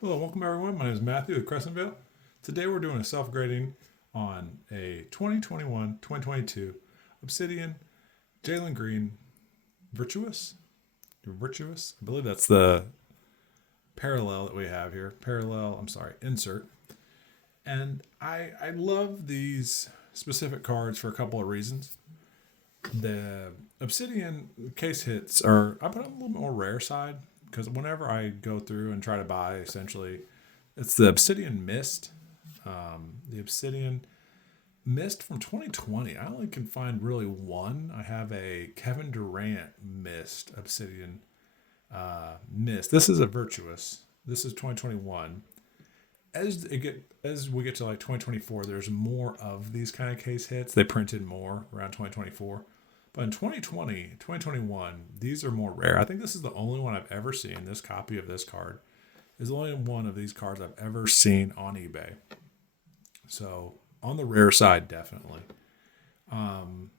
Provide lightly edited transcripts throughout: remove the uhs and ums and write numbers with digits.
Hello, welcome everyone. My name is Matthew with Crescentvale. Today we're doing a self-grading on a 2021-2022 Obsidian Jalen Green Virtuous. I believe that's the parallel that we have here. Insert. And I love these specific cards for a couple of reasons. The Obsidian case hits are, I put on a little bit more rare side because whenever I go through and try to buy, essentially, it's the Obsidian Mist. The Obsidian Mist from 2020. I only can find really one. I have a Kevin Durant Obsidian Mist. This is a Virtuous. This is 2021. As we get to like 2024, there's more of these kind of case hits. They printed more around 2024. But in 2020, 2021, these are more rare. I think this is the only one I've ever seen. This copy of this card is the only one of these cards I've ever seen on eBay. So on the rare side, definitely. Um,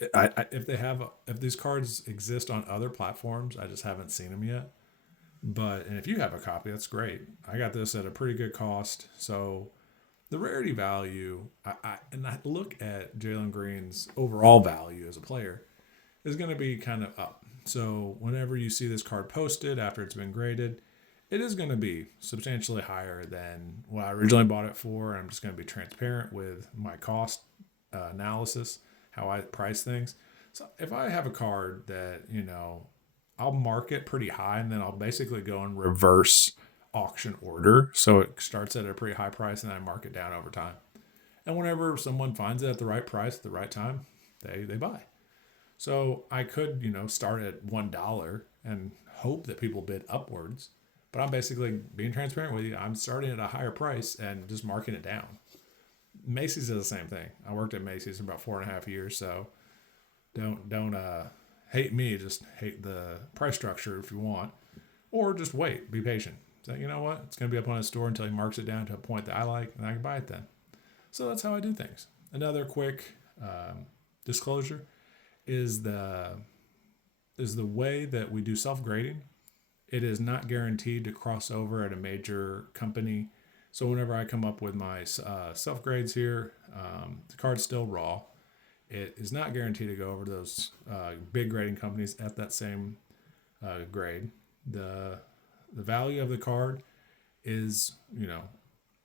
if these cards exist on other platforms, I just haven't seen them yet. And if you have a copy, that's great. I got this at a pretty good cost. So the rarity value, I look at Jalen Green's overall value as a player, is going to be kind of up. So whenever you see this card posted after it's been graded, it is going to be substantially higher than what I originally bought it for. I'm just going to be transparent with my cost analysis, how I price things. So if I have a card that, I'll mark it pretty high and then I'll basically go in reverse auction order. So it starts at a pretty high price and then I mark it down over time. And whenever someone finds it at the right price at the right time, they buy. So I could, start at $1 and hope that people bid upwards. But I'm basically being transparent with you. I'm starting at a higher price and just marking it down. Macy's does the same thing. I worked at Macy's for about 4.5 years, so don't hate me. Just hate the price structure if you want, or just wait. Be patient. So you know what? It's gonna be up on his store until he marks it down to a point that I like, and I can buy it then. So that's how I do things. Another quick disclosure is the way that we do self grading. It is not guaranteed to cross over at a major company. So whenever I come up with my self grades here, the card's still raw. It is not guaranteed to go over to those big grading companies at that same grade. The value of the card is,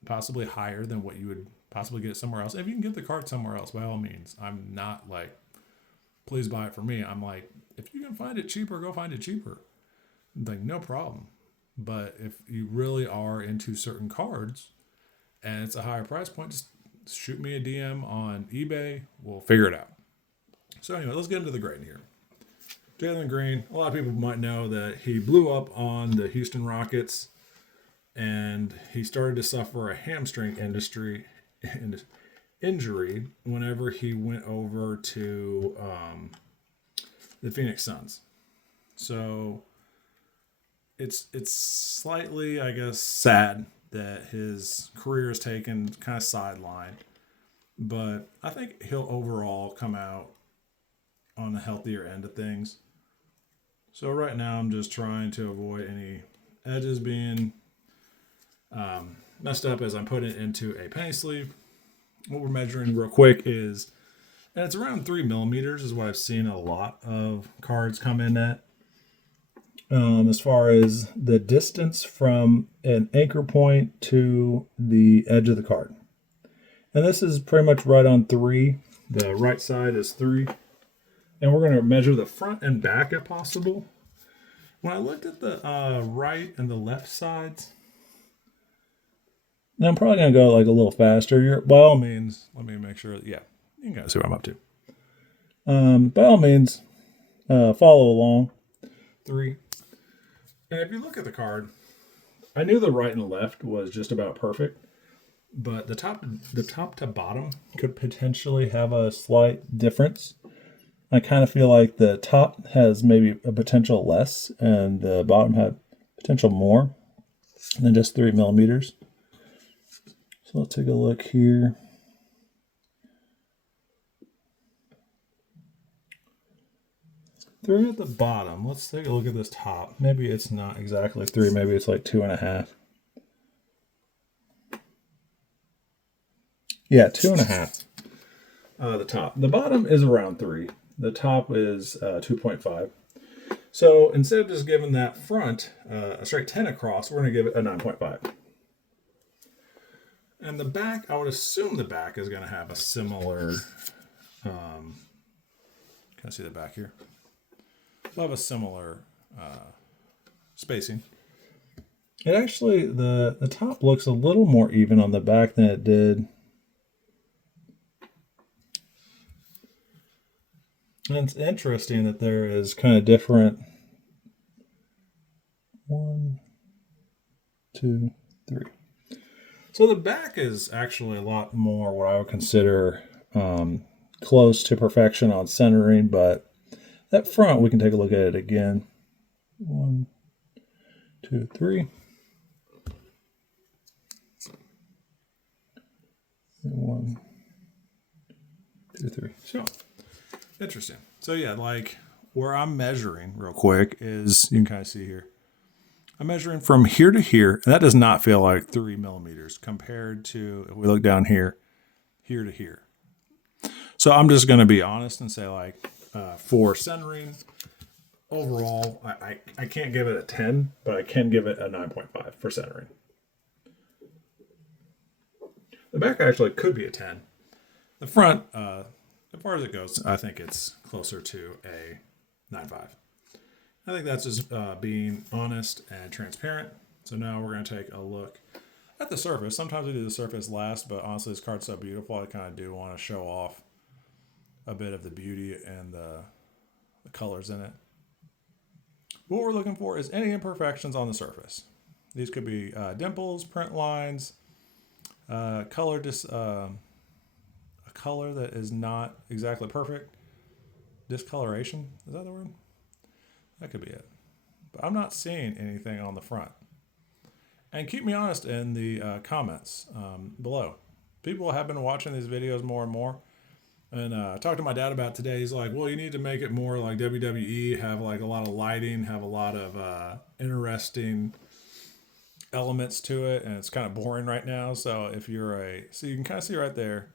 possibly higher than what you would possibly get somewhere else. If you can get the card somewhere else, by all means. I'm not like, please buy it for me. I'm like, if you can find it cheaper, go find it cheaper. Like, no problem. But if you really are into certain cards and it's a higher price point, just shoot me a DM on eBay. We'll figure it out. So anyway, let's get into the grading here. Jalen Green, a lot of people might know that he blew up on the Houston Rockets and he started to suffer a hamstring injury whenever he went over to the Phoenix Suns. So it's slightly, I guess, sad that his career is taken kind of sidelined, but I think he'll overall come out on the healthier end of things. So right now, I'm just trying to avoid any edges being messed up as I'm putting it into a penny sleeve. What we're measuring real quick is, and it's around 3 millimeters is what I've seen a lot of cards come in at. As far as the distance from an anchor point to the edge of the card. And this is pretty much right on 3. The right side is 3. And we're going to measure the front and back if possible. When I looked at the right and the left sides, now I'm probably going to go like a little faster. By all means, let me make sure. Yeah, you can see what I'm up to. By all means, follow along. 3. And if you look at the card, I knew the right and the left was just about perfect, but the top to bottom could potentially have a slight difference. I kind of feel like the top has maybe a potential less, and the bottom had potential more than just 3 millimeters. So let's take a look here. 3 at the bottom. Let's take a look at this top. Maybe it's not exactly 3. Maybe it's like 2.5. Yeah, 2.5. The top. The bottom is around 3. The top is 2.5. So instead of just giving that front a straight 10 across, we're going to give it a 9.5. And the back, I would assume the back is going to have a similar, can I see the back here? We'll have a similar spacing. It actually, the top looks a little more even on the back than it did. And it's interesting that there is kind of different. 1, 2, 3. So the back is actually a lot more what I would consider close to perfection on centering, but that front, we can take a look at it again. 1, 2, 3. 1, 2, 3. So interesting. So yeah, like where I'm measuring real quick is, you can kind of see here, I'm measuring from here to here, and that does not feel like 3 millimeters compared to, if we look down here, here to here. So I'm just going to be honest and say, like, for centering, overall, I can't give it a 10, but I can give it a 9.5 for centering. The back actually could be a 10. The front, as far as it goes, I think it's closer to a 9.5. I think that's just being honest and transparent. So now we're going to take a look at the surface. Sometimes we do the surface last, but honestly, this card's so beautiful, I kind of do want to show off a bit of the beauty and the colors in it. What we're looking for is any imperfections on the surface. These could be dimples, print lines, a color that is not exactly perfect. Discoloration, is that the word? That could be it. But I'm not seeing anything on the front. And keep me honest in the comments below. People have been watching these videos more and more. And I talked to my dad about it today. He's like, well, you need to make it more like WWE, have like a lot of lighting, have a lot of interesting elements to it. And it's kind of boring right now. So if you're so you can kind of see right there.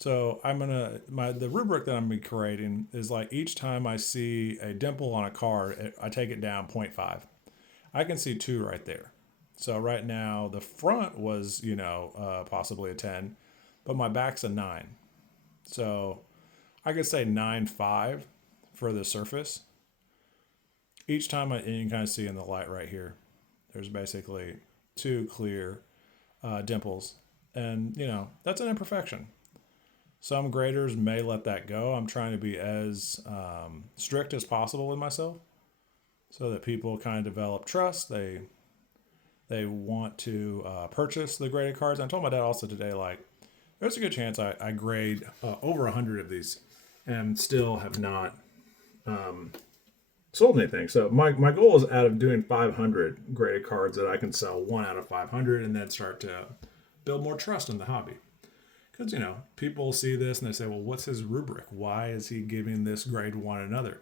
So I'm the rubric that I'm gonna be creating is like each time I see a dimple on a card, I take it down 0.5. I can see 2 right there. So right now the front was, possibly a 10, but my back's a 9. So I could say 9.5 for the surface. Each time and you can kind of see in the light right here, there's basically 2 clear dimples, and that's an imperfection. Some graders may let that go. I'm trying to be as strict as possible with myself so that people kind of develop trust. They want to purchase the graded cards. I told my dad also today, like, there's a good chance I grade over 100 of these and still have not sold anything. So my goal is out of doing 500 graded cards that I can sell 1 out of 500 and then start to build more trust in the hobby. Because, people see this and they say, well, what's his rubric? Why is he giving this grade 1 another?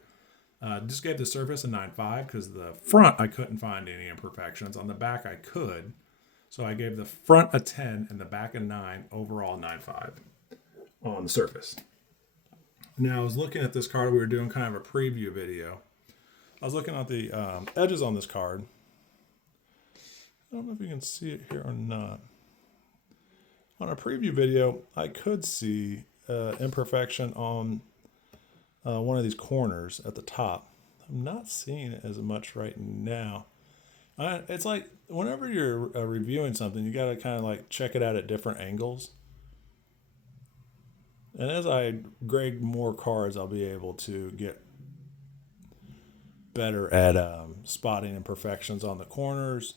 Just gave the surface a 9.5 because the front, I couldn't find any imperfections. On the back, I could. So I gave the front a 10 and the back a 9, overall 9.5 on the surface. Now, I was looking at this card. We were doing kind of a preview video. I was looking at the edges on this card. I don't know if you can see it here or not. On a preview video, I could see imperfection on one of these corners at the top. I'm not seeing it as much right now. It's like whenever you're reviewing something, you got to kind of like check it out at different angles. And as I grade more cards, I'll be able to get better at spotting imperfections on the corners,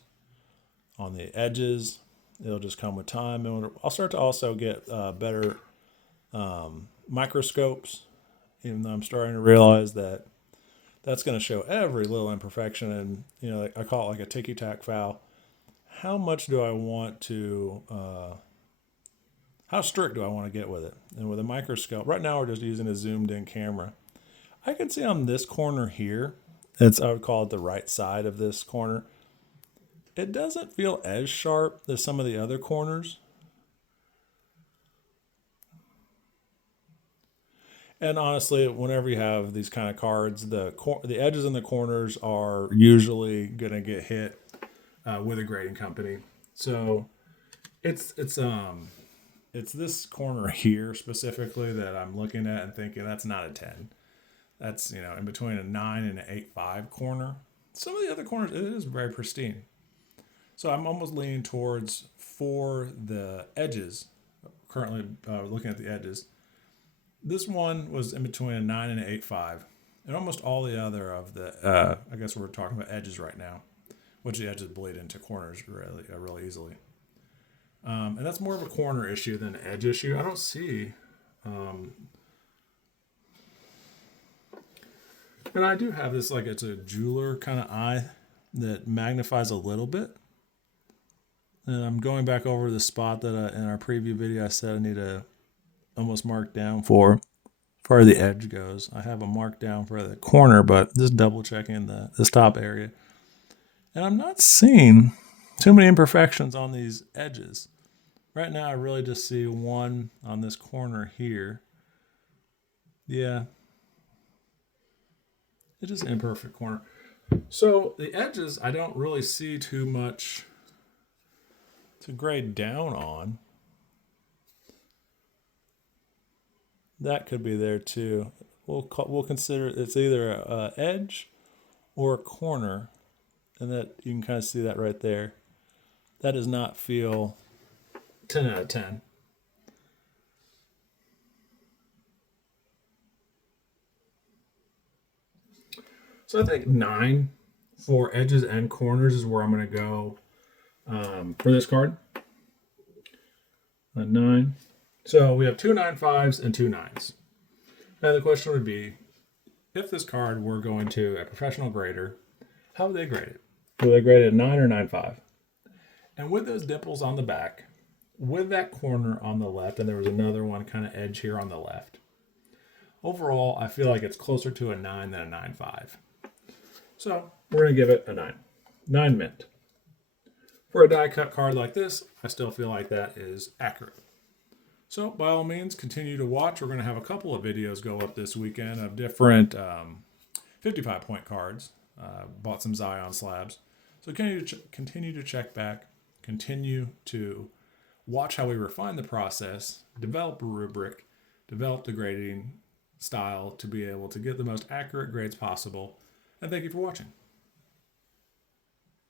on the edges. It'll just come with time. And I'll start to also get better microscopes, even though I'm starting to realize that that's going to show every little imperfection. And, I call it like a ticky-tack foul. How much do I want to, how strict do I want to get with it? And with a microscope, right now we're just using a zoomed in camera. I can see on this corner here, I would call it the right side of this corner. It doesn't feel as sharp as some of the other corners. And honestly, whenever you have these kind of cards, the edges and the corners are usually going to get hit with a grading company. So it's this corner here specifically that I'm looking at and thinking that's not a 10. That's, in between a 9 and an 8.5 corner. Some of the other corners, it is very pristine. So I'm almost leaning towards, for the edges, currently looking at the edges, this one was in between a 9 and an 8.5. And almost all the other of the, I guess we're talking about edges right now, which the edges bleed into corners really easily. And that's more of a corner issue than an edge issue. I don't see... and I do have this, like, it's a jeweler kind of eye that magnifies a little bit. And I'm going back over the spot that in our preview video I said I need to almost mark down for as far as the edge goes. I have a mark down for the corner, but just double checking this top area. And I'm not seeing too many imperfections on these edges. Right now I really just see one on this corner here. Yeah. It's just an imperfect corner. So the edges, I don't really see too much to grade down on. That could be there too. We'll consider it's either a edge or a corner, and that you can kind of see that right there. That does not feel 10 out of 10. So I think 9 for edges and corners is where I'm going to go for this card. A 9. So we have 2 9.5s and 2 9s. Now the question would be, if this card were going to a professional grader, how would they grade it? Would they grade it a 9 or 9.5? And with those dimples on the back, with that corner on the left, and there was another one kind of edge here on the left, overall I feel like it's closer to a 9 than a 9.5. So we're going to give it a 9. 9 mint. For a die-cut card like this, I still feel like that is accurate. So by all means, continue to watch. We're going to have a couple of videos go up this weekend of different 55-point cards. Bought some Zion slabs. So continue to check back. Continue to watch how we refine the process, develop a rubric, develop the grading style to be able to get the most accurate grades possible. And thank you for watching.